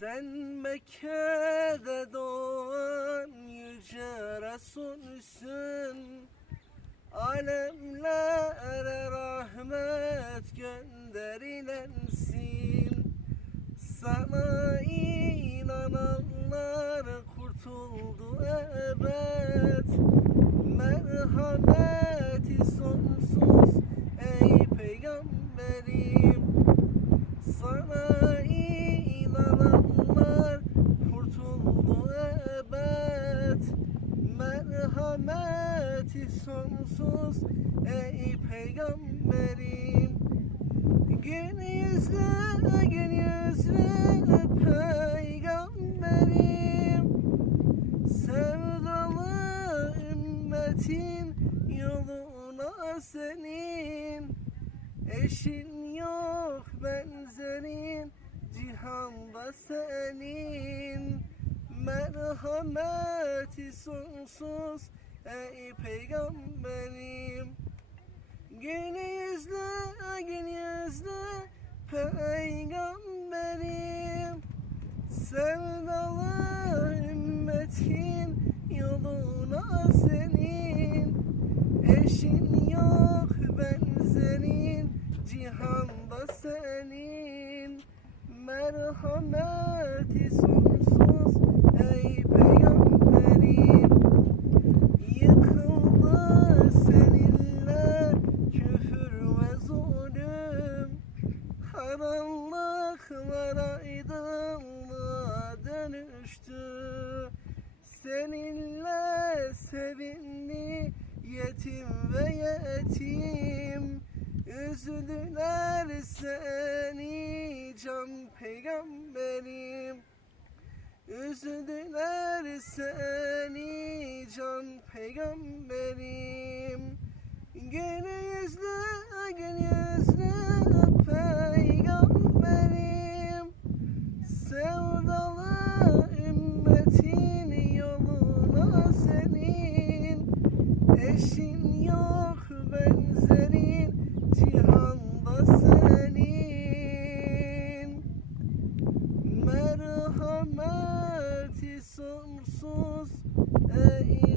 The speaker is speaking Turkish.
Sen Mekke'de doğan yüce Resulsün Alemlere rahmet gönderilensin. Sana inananlar kurtuldu ebed. Merhameti sonsuz ey peygamberim. Sana inananlar kurtuldu ebed Merhameti sonsuz ey peygamberim. Gün yüzlü gün yüzlü peygamberim. Sevdalı ümmetin yoluna senin. Eşin yok benzerin cihanda senin. Merhameti sonsuz ey peygamberim Gün yüzlü gün yüzlü peygamberim. Sevdalı ümmetin yoluna senin Eşin yok benzerin cihanda senin. Merhameti sonsuz ey peygamberim Yıkıldı seninle küfür ve zulüm Karanlıklar aydınlığa dönüştü. Seninle sevindi yetim ve yetim. Üzüldüler seni can peygamberim. Üzüldüler seni can peygamberim. Gün yüzlü musunuz? Ee, eh,